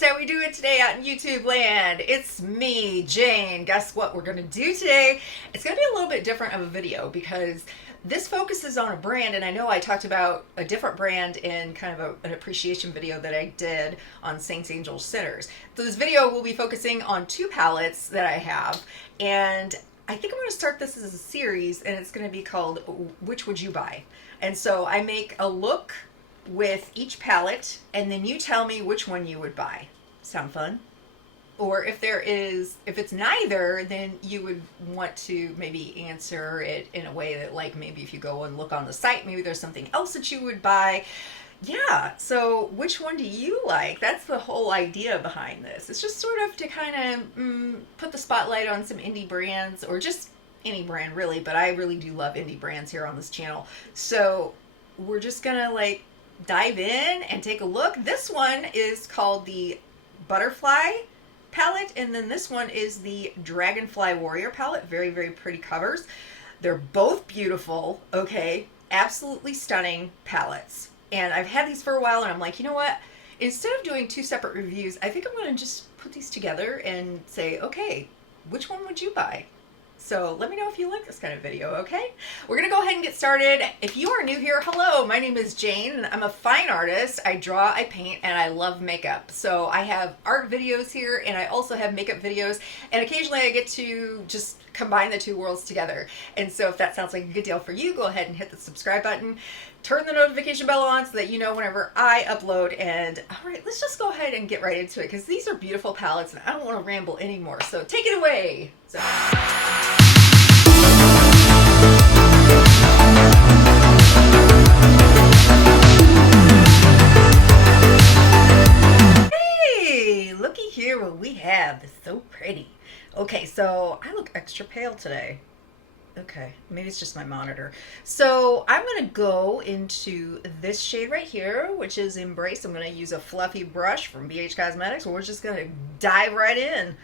That's how we do it today out in YouTube land. It's me, Jane. Guess what we're going to do today? It's going to be a little bit different of a video because this focuses on a brand, and I know I talked about a different brand in kind of an appreciation video that I did on Saints, Angels, Sinners. So this video will be focusing on two palettes that I have, and I think I'm going to start this as a series, and it's going to be called Which Would You Buy? And so I make a look with each palette, and then you tell me which one you would buy. Sound fun? Or if it's neither, then you would want to maybe answer it in a way that, like, maybe if you go and look on the site, maybe there's something else that you would buy. Yeah, so which one do you like? That's the whole idea behind this. It's just sort of to kind of put the spotlight on some indie brands, or just any brand really, but I really do love indie brands here on this channel. So we're just gonna like dive in and take a look. This one is called the Butterfly palette, and then this one is the Dragonfly Warrior palette. Very, very pretty covers. They're both beautiful, okay? Absolutely stunning palettes. And I've had these for a while, and I'm like, you know what? Instead of doing two separate reviews, I think I'm going to just put these together and say, okay, which one would you buy? So let me know if you like this kind of video, okay? We're going to go ahead and get started. If you are new here, hello, my name is Jane, and I'm a fine artist. I draw, I paint, and I love makeup. So I have art videos here, and I also have makeup videos, and occasionally I get to just combine the two worlds together. And so if that sounds like a good deal for you, go ahead and hit the subscribe button. Turn the notification bell on so that you know whenever I upload. And all right, let's just go ahead and get right into it, because these are beautiful palettes, and I don't want to ramble anymore. So take it away. So. Hey, looky here what we have. It's so pretty. Okay, so I look extra pale today. Okay, maybe it's just my monitor. So I'm going to go into this shade right here, which is Embrace. I'm going to use a fluffy brush from BH Cosmetics. We're just going to dive right in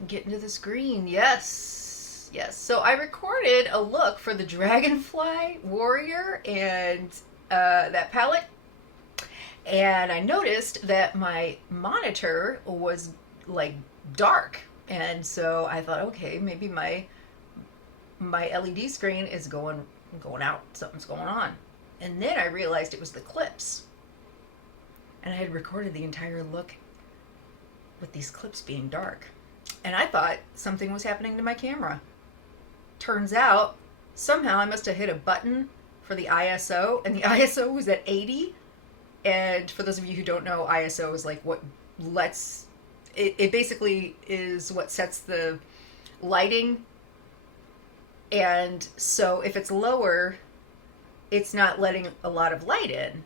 and get into this green. Yes, yes. So I recorded a look for the Dragonfly Warrior and that palette. And I noticed that my monitor was like dark. And so I thought, okay, maybe my LED screen is going out. Something's going on. And then I realized it was the clips. And I had recorded the entire look with these clips being dark. And I thought something was happening to my camera. Turns out, somehow I must have hit a button for the ISO, and the ISO was at 80. And for those of you who don't know, ISO is like what lets... It basically is what sets the lighting. And so if it's lower, it's not letting a lot of light in.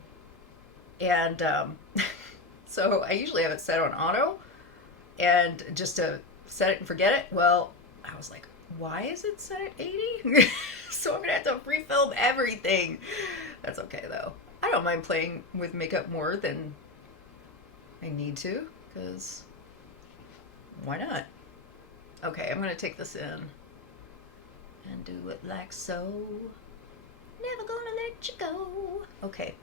And so I usually have it set on auto, and just to set it and forget it. Well, I was like, why is it set at 80? So I'm gonna have to refilm everything. That's okay though. I don't mind playing with makeup more than I need to, because why not? Okay, I'm gonna take this in and do it like so. Never gonna let you go. Okay.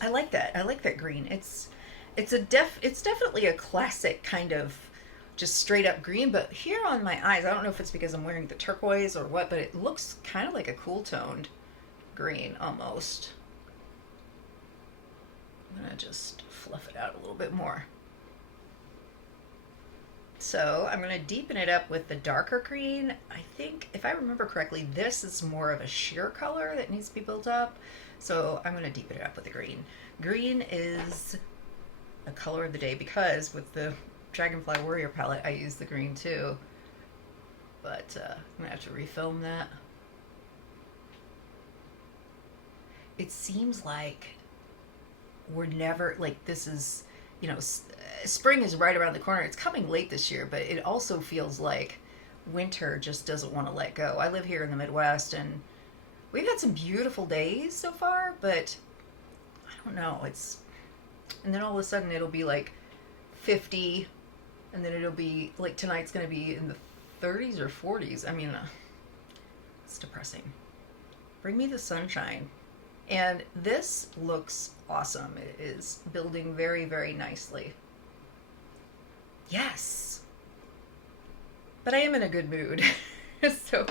I like that. I like that green. It's definitely a classic kind of just straight up green, but here on my eyes, I don't know if it's because I'm wearing the turquoise or what, but it looks kind of like a cool toned green almost. I'm gonna just fluff it out a little bit more. So I'm going to deepen it up with the darker green. I think, if I remember correctly, this is more of a sheer color that needs to be built up. So I'm going to deepen it up with the green. Green is a color of the day because with the Dragonfly Warrior palette, I use the green too. But I'm going to have to refilm that. It seems like we're never, like, this is... You know, spring is right around the corner. It's coming late this year, but it also feels like winter just doesn't want to let go. I live here in the Midwest, and we've had some beautiful days so far, but I don't know. And then all of a sudden it'll be like 50, and then it'll be like tonight's going to be in the 30s or 40s. I mean, it's depressing. Bring me the sunshine. And this looks awesome. It is building very, very nicely. Yes. But I am in a good mood. So,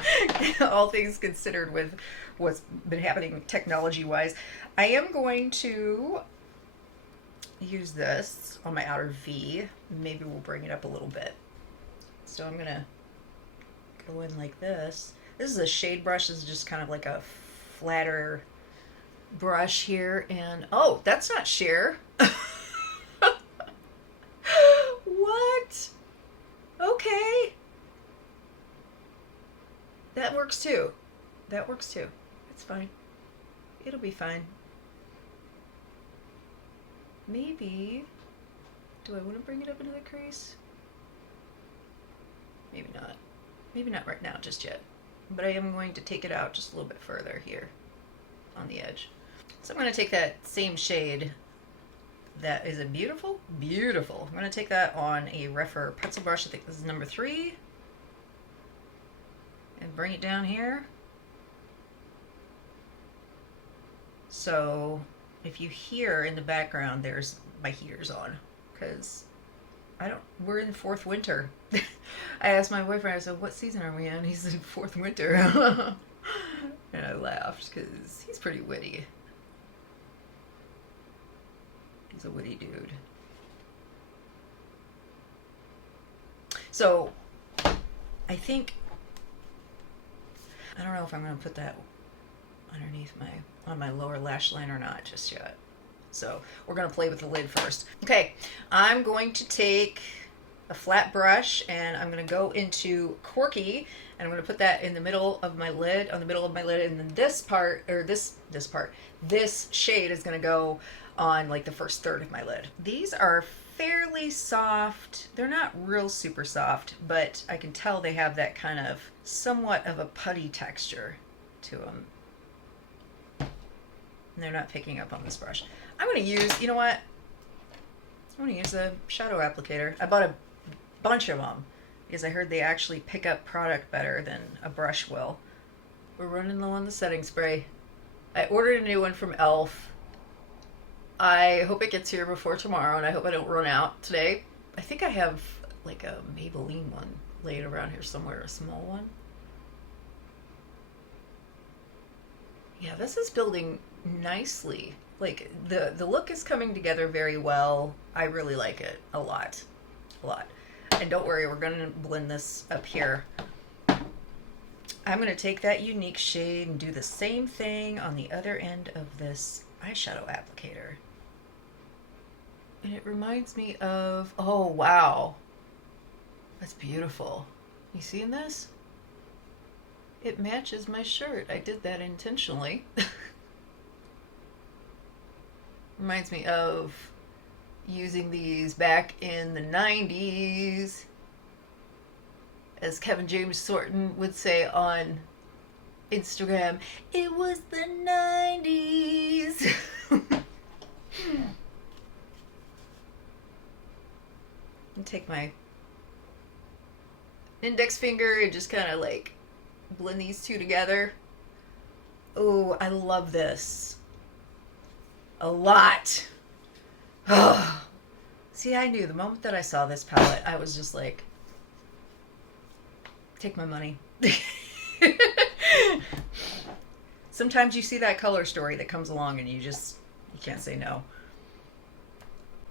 all things considered with what's been happening technology-wise, I am going to use this on my outer V. Maybe we'll bring it up a little bit. So I'm going to go in like this. This is a shade brush. This is just kind of like a flatter brush here. And, oh, that's not sheer. What? Okay. That works too. That works too. It's fine. It'll be fine. Maybe. Do I want to bring it up into the crease? Maybe not. Maybe not right now, just yet. But I am going to take it out just a little bit further here on the edge. So I'm going to take that same shade. That is a beautiful, beautiful. I'm going to take that on a rougher pencil brush. I think this is number 3. And bring it down here. So if you hear in the background, there's my heaters on, because we're in 4th winter. I asked my boyfriend, I said, what season are we in? He said 4th winter. And I laughed because he's pretty witty. He's a witty dude. So I think, I don't know if I'm going to put that underneath on my lower lash line or not just yet. So we're going to play with the lid first. Okay, I'm going to take a flat brush and I'm going to go into Corky and I'm going to put that in the middle of my lid, on the middle of my lid, and then this part, or this shade is going to go on like the first third of my lid. These are fairly soft. They're not real super soft, but I can tell they have that kind of somewhat of a putty texture to them. And they're not picking up on this brush. I'm going to use, you know what? I'm going to use a shadow applicator. I bought a bunch of them because I heard they actually pick up product better than a brush will. We're running low on the setting spray. I ordered a new one from e.l.f. I hope it gets here before tomorrow, and I hope I don't run out today. I think I have like a Maybelline one laid around here somewhere, a small one. Yeah, this is building nicely. Like the look is coming together very well. I really like it a lot. And don't worry, we're going to blend this up here. I'm going to take that unique shade and do the same thing on the other end of this eyeshadow applicator. And it reminds me of, oh wow, that's beautiful. You seeing this? It matches my shirt. I did that intentionally. Reminds me of using these back in the 90s. As Kevin James Sorton would say on Instagram, it was the 90s. And take my index finger and just kind of like blend these two together. Oh, I love this a lot. Oh. See, I knew the moment that I saw this palette, I was just like, take my money. Sometimes you see that color story that comes along and you can't say no.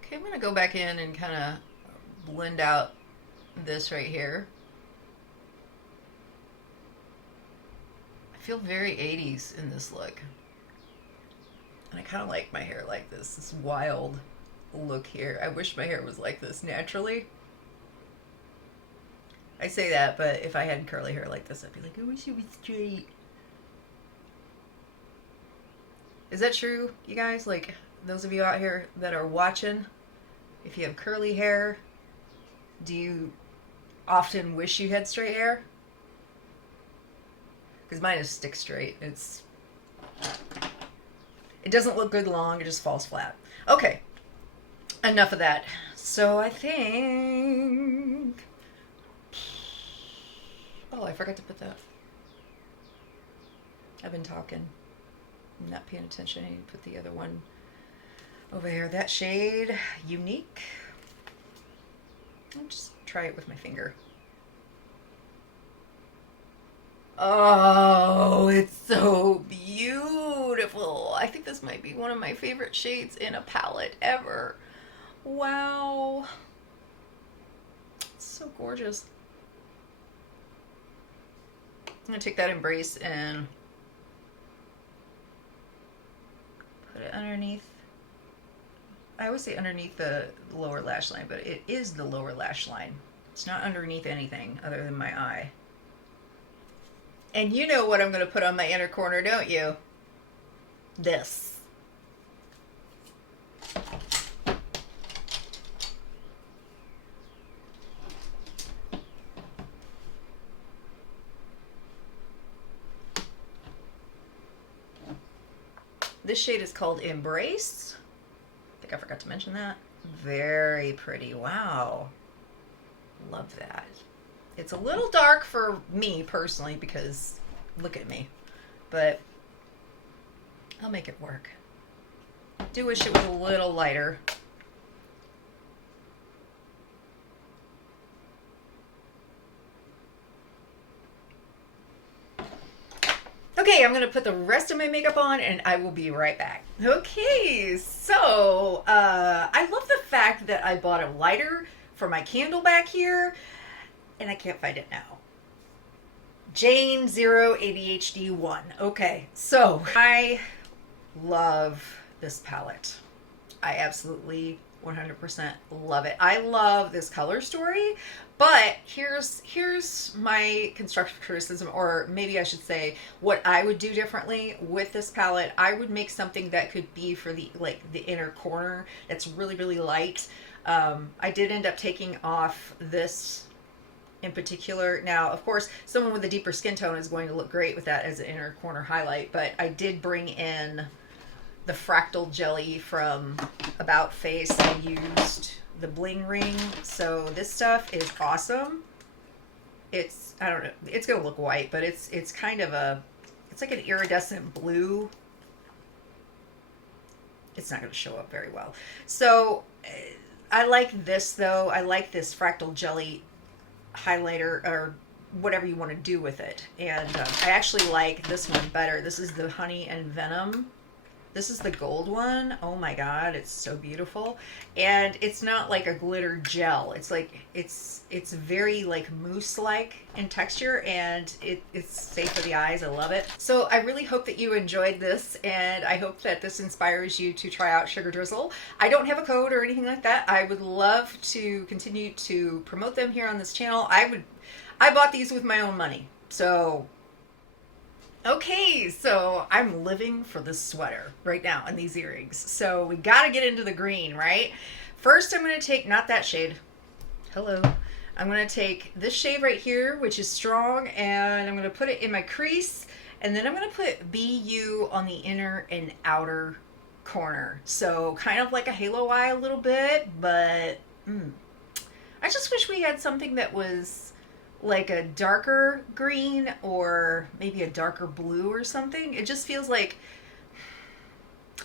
Okay, I'm going to go back in and kind of blend out this right here. I feel very 80s in this look. And I kind of like my hair like this wild look here. I wish my hair was like this naturally. I say that, but if I had curly hair like this, I'd be like, I wish it was straight. Is that true, you guys? Like, those of you out here that are watching, if you have curly hair, do you often wish you had straight hair? Because mine is stick straight. It doesn't look good long, it just falls flat. Okay, enough of that. So I think... Oh, I forgot to put that. I've been talking. I'm not paying attention. I need to put the other one over here. That shade, Unique. I'll just try it with my finger. Oh, it's so beautiful. I think this might be one of my favorite shades in a palette ever. Wow. It's so gorgeous. I'm going to take that Embrace and put it underneath. I always say underneath the lower lash line, but it is the lower lash line. It's not underneath anything other than my eye. And you know what I'm going to put on my inner corner, don't you? This. This shade is called Embrace. I think I forgot to mention that. Very pretty. Wow. Love that. It's a little dark for me personally because look at me, but I'll make it work. I do wish it was a little lighter. Okay, I'm going to put the rest of my makeup on and I will be right back. Okay, so I love the fact that I bought a lighter for my candle back here and I can't find it now. Jane 0 ADHD 1. Okay, so I love this palette. I absolutely 100% love it. I love this color story, but here's my constructive criticism, or maybe I should say what I would do differently with this palette. I would make something that could be for the inner corner that's really, really light. I did end up taking off this in particular. Now, of course, someone with a deeper skin tone is going to look great with that as an inner corner highlight, but I did bring in the fractal jelly from About Face. I used the bling ring, so this stuff is awesome. It's, I don't know, it's gonna look white, but it's kind of a, it's like an iridescent blue. It's not gonna show up very well. So I like this though. I like this fractal jelly highlighter, or whatever you want to do with it. And I actually like this one better. This is the Honey and Venom. This is the gold one. Oh my god, it's so beautiful. And it's not like a glitter gel. It's like it's very like mousse-like in texture, and it's safe for the eyes. I love it. So I really hope that you enjoyed this, and I hope that this inspires you to try out Sugar Drizzle. I don't have a code or anything like that. I would love to continue to promote them here on this channel. I bought these with my own money. So okay, so I'm living for this sweater right now and these earrings. So we got to get into the green, right? First, I'm going to take, not that shade. Hello. I'm going to take this shade right here, which is strong, and I'm going to put it in my crease. And then I'm going to put BU on the inner and outer corner. So kind of like a halo eye a little bit, but I just wish we had something that was like a darker green or maybe a darker blue or something. It just feels like,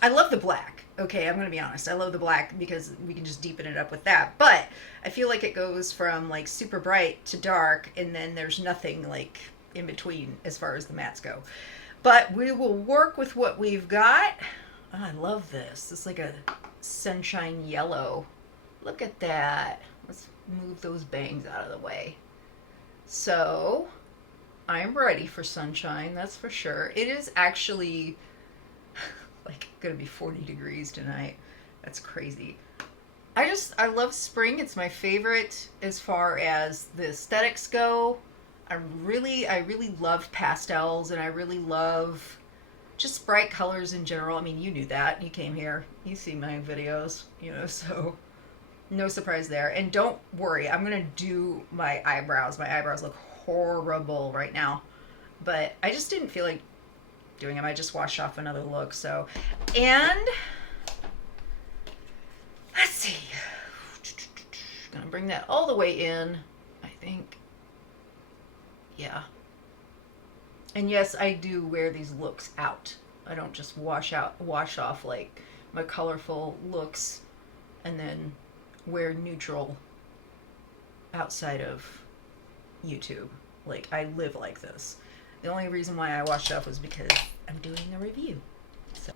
I love the black. Okay, I'm gonna be honest. I love the black because we can just deepen it up with that. But I feel like it goes from like super bright to dark, and then there's nothing like in between as far as the mattes go. But we will work with what we've got. Oh, I love this. It's like a sunshine yellow. Look at that. Let's move those bangs out of the way. So I'm ready for sunshine, that's for sure. It is actually like gonna be 40 degrees tonight. That's crazy. I love spring. It's my favorite as far as the aesthetics go. I really love pastels, and I really love just bright colors in general. I mean, you knew that. You came here. You see my videos, you know, so no surprise there. And don't worry, I'm going to do my eyebrows. My eyebrows look horrible right now. But I just didn't feel like doing them. I just washed off another look. So, and let's see. Going to bring that all the way in, I think. Yeah. And yes, I do wear these looks out. I don't just wash off like my colorful looks and then wear neutral outside of YouTube. Like, I live like this. The only reason why I washed up was because I'm doing a review. So,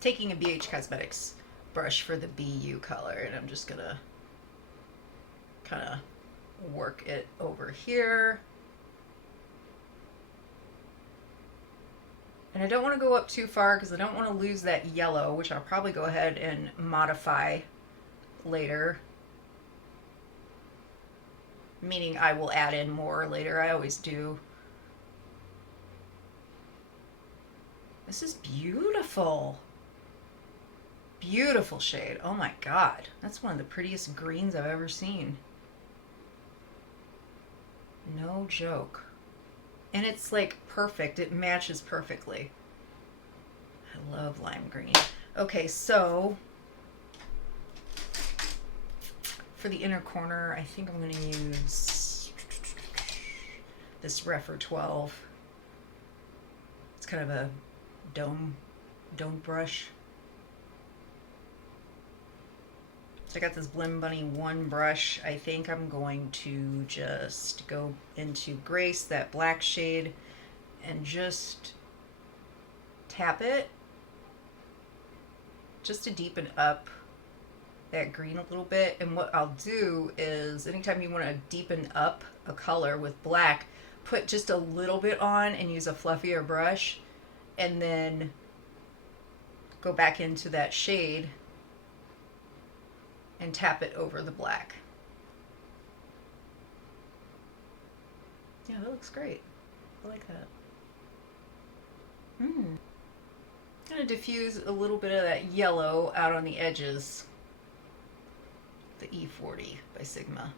taking a BH Cosmetics brush for the BU color, and I'm just gonna kind of work it over here. And I don't want to go up too far because I don't want to lose that yellow, which I'll probably go ahead and modify later. Meaning I will add in more later. I always do. This is beautiful. Beautiful shade. Oh my god. That's one of the prettiest greens I've ever seen. No joke. And it's like perfect. It matches perfectly. I love lime green. Okay, so for the inner corner, I think I'm going to use this Refer 12. It's kind of a dome brush. So I got this Blim Bunny 1 brush. I think I'm going to just go into Grace, that black shade, and just tap it just to deepen up that green a little bit. And what I'll do is anytime you want to deepen up a color with black, put just a little bit on and use a fluffier brush, and then go back into that shade and tap it over the black. Yeah, that looks great. I like that. I'm gonna diffuse a little bit of that yellow out on the edges. The E40 by Sigma.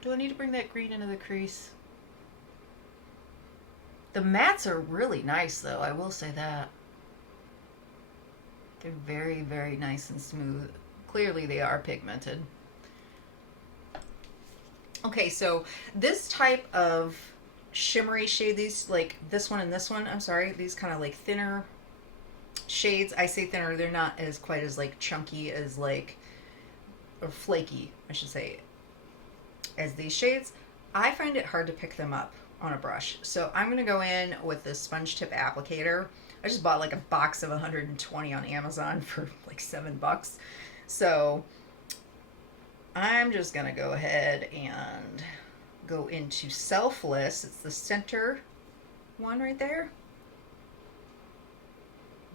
Do I need to bring that green into the crease? The mattes are really nice though, I will say that. They're very, very nice and smooth. Clearly they are pigmented. Okay, so this type of shimmery shade, these like this one and this one, I'm sorry, these kind of like thinner shades. I say thinner, they're not as quite as like chunky as like, or flaky, I should say, as these shades. I find it hard to pick them up on a brush. So I'm gonna go in with this sponge tip applicator. I just bought like a box of 120 on Amazon for like $7. So I'm just gonna go ahead and go into Selfless. It's the center one right there.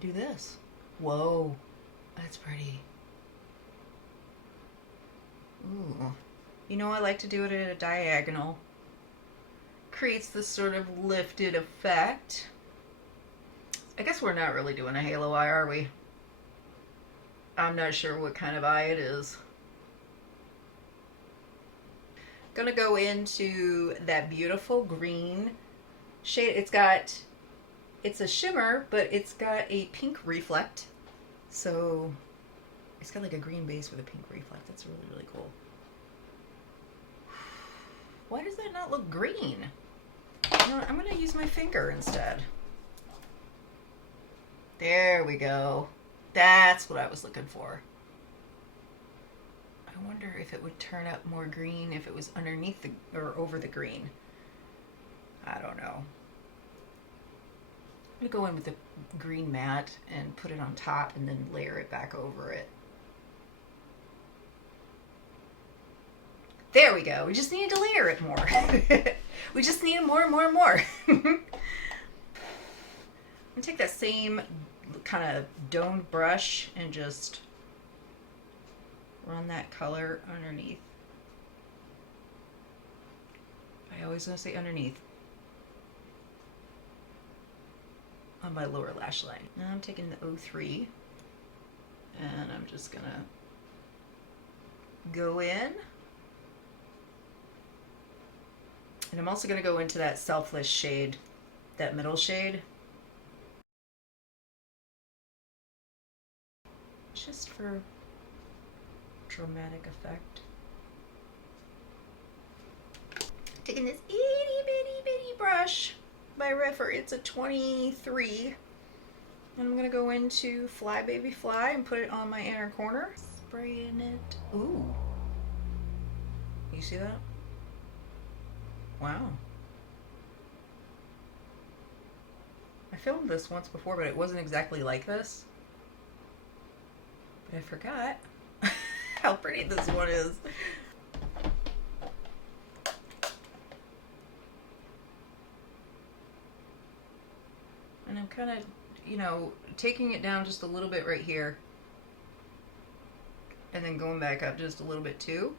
Do this. Whoa, that's pretty. Ooh. You know, I like to do it at a diagonal. Creates this sort of lifted effect. I guess we're not really doing a halo eye, are we? I'm not sure what kind of eye it is. Gonna go into that beautiful green shade. It's a shimmer, but it's got a pink reflect. So it's got like a green base with a pink reflect. That's really, really cool. Why does that not look green? You know, I'm gonna use my finger instead. There we go. That's what I was looking for. I wonder if it would turn up more green if it was underneath the, or over the green. I don't know. I'm gonna go in with the green matte and put it on top and then layer it back over it. There we go. We just needed to layer it more. We just needed more and more and more. I'm gonna take that same kind of domed brush and just run that color underneath. I always want to say underneath. On my lower lash line. Now I'm taking the 03 and I'm just gonna go in. And I'm also gonna go into that Selfless shade, that middle shade. Just for dramatic effect. Taking this itty bitty brush by Refer, it's a 23. And I'm gonna go into Fly Baby Fly and put it on my inner corner. Spraying it. Ooh, You see that? Wow. I filmed this once before, but it wasn't exactly like this. But I forgot how pretty this one is. And I'm kind of, you know, taking it down just a little bit right here. And then going back up just a little bit too.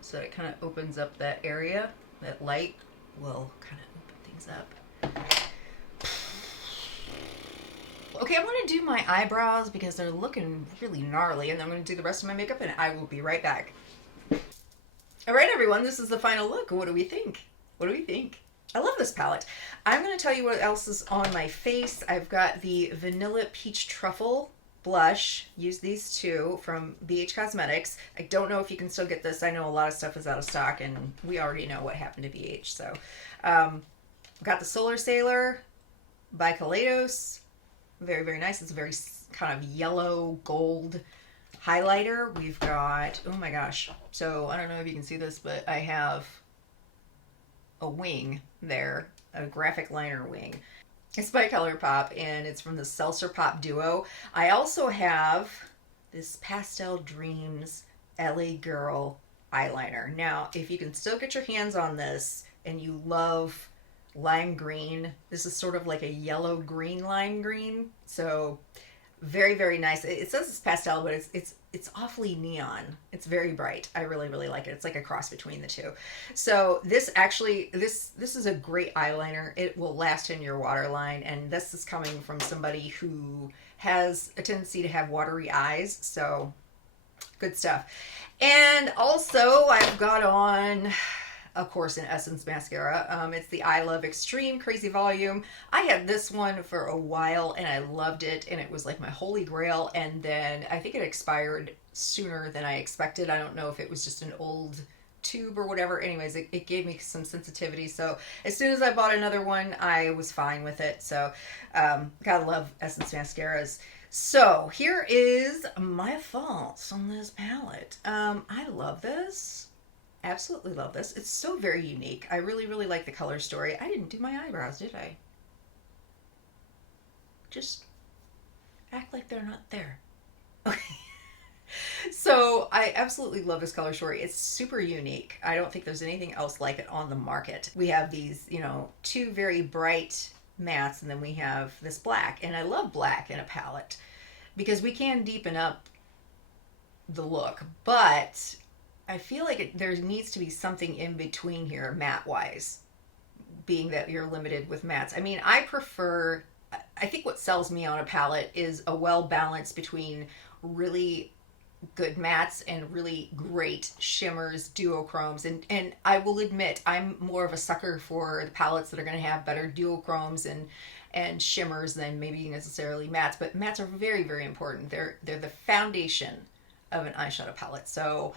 So it kind of opens up that area. That light will kind of open things up. Okay, I'm going to do my eyebrows because they're looking really gnarly. And then I'm going to do the rest of my makeup and I will be right back. Alright everyone, this is the final look. What do we think? What do we think? I love this palette. I'm going to tell you what else is on my face. I've got the Vanilla Peach Truffle blush. Use these two from BH Cosmetics. I don't know if you can still get this. I know a lot of stuff is out of stock and we already know what happened to BH. So, got the Solar Sailor by KailaV. Very, very nice. It's a very kind of yellow gold highlighter. We've got, oh my gosh. So, I don't know if you can see this, but I have a wing there, a graphic liner wing. It's by ColourPop and it's from the Seltzer Pop Duo. I also have this Pastel Dreams LA Girl eyeliner. Now, if you can still get your hands on this and you love lime green, this is sort of like a yellow-green lime green. So very, very nice. It says it's pastel, but it's awfully neon. It's very bright. I really, really like it. It's like a cross between the two. So this actually, this is a great eyeliner. It will last in your waterline, and this is coming from somebody who has a tendency to have watery eyes. So good stuff. And also I've got on, of course, an Essence mascara. It's the I Love Extreme Crazy Volume. I had this one for a while and I loved it, and it was like my holy grail, and then I think it expired sooner than I expected. I don't know if it was just an old tube or whatever. Anyways, it gave me some sensitivity, so as soon as I bought another one, I was fine with it. So gotta love Essence mascaras. So here is my thoughts on this palette. I love this. Absolutely love this. It's so very unique. I really, really like the color story. I didn't do my eyebrows, did I? Just act like they're not there. Okay. So I absolutely love this color story. It's super unique. I don't think there's anything else like it on the market. We have these, you know, two very bright mattes, and then we have this black. And I love black in a palette because we can deepen up the look, but I feel like there needs to be something in between here, matte-wise, being that you're limited with mattes. I mean, I think what sells me on a palette is a well-balance between really good mattes and really great shimmers, duochromes. And I will admit, I'm more of a sucker for the palettes that are going to have better duochromes and shimmers than maybe necessarily mattes. But mattes are very, very important. They're the foundation of an eyeshadow palette. So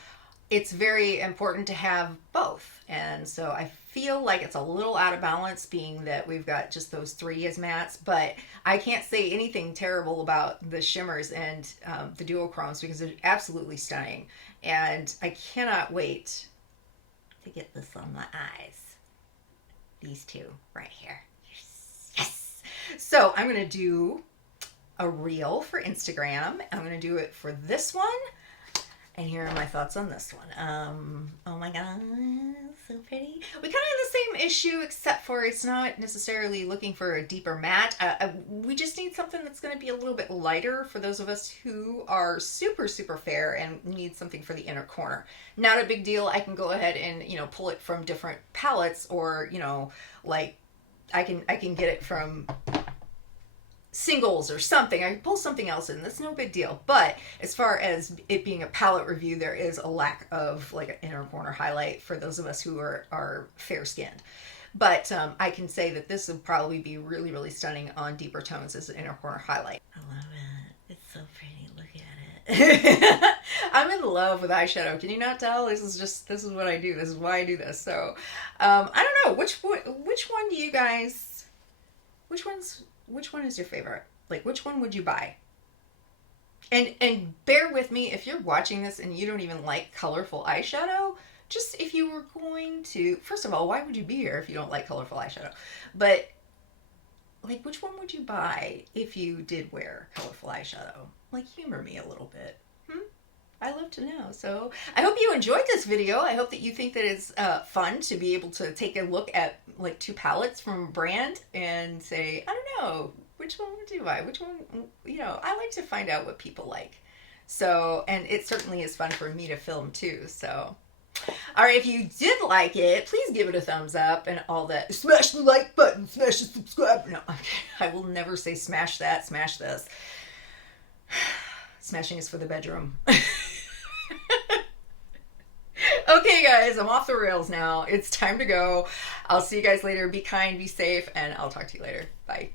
it's very important to have both. And so I feel like it's a little out of balance, being that we've got just those three as mattes, but I can't say anything terrible about the shimmers and the duochromes because they're absolutely stunning. And I cannot wait to get this on my eyes. These two right here. Yes. So I'm going to do a reel for Instagram. I'm going to do it for this one. And here are my thoughts on this one. Oh my god, so pretty. We kind of have the same issue, except for it's not necessarily looking for a deeper matte. We just need something that's going to be a little bit lighter for those of us who are super, super fair and need something for the inner corner. Not a big deal. I can go ahead and, you know, pull it from different palettes, or, you know, like I can get it from singles or something. I can pull something else in. That's no big deal. But as far as it being a palette review, there is a lack of like an inner corner highlight for those of us who are fair skinned. But I can say that this would probably be really, really stunning on deeper tones as an inner corner highlight. I love it. It's so pretty. Look at it. I'm in love with eyeshadow. Can you not tell? This is what I do. This is why I do this. So I don't know, which one do you guys, which one is your favorite? Like, which one would you buy? And bear with me, if you're watching this and you don't even like colorful eyeshadow, just if you were going to, first of all, why would you be here if you don't like colorful eyeshadow? But like, which one would you buy if you did wear colorful eyeshadow? Like, humor me a little bit. I love to know. So I hope you enjoyed this video. I hope that you think that it's fun to be able to take a look at like 2 palettes from a brand and say, I don't know, which one would you buy? Which one, you know, I like to find out what people like. So, and it certainly is fun for me to film too. So, all right, if you did like it, please give it a thumbs up and all that. Smash the like button, smash the subscribe. No, I will never say smash that, smash this. Smashing is for the bedroom. Okay, guys, I'm off the rails now. It's time to go. I'll see you guys later. Be kind, be safe, and I'll talk to you later. Bye.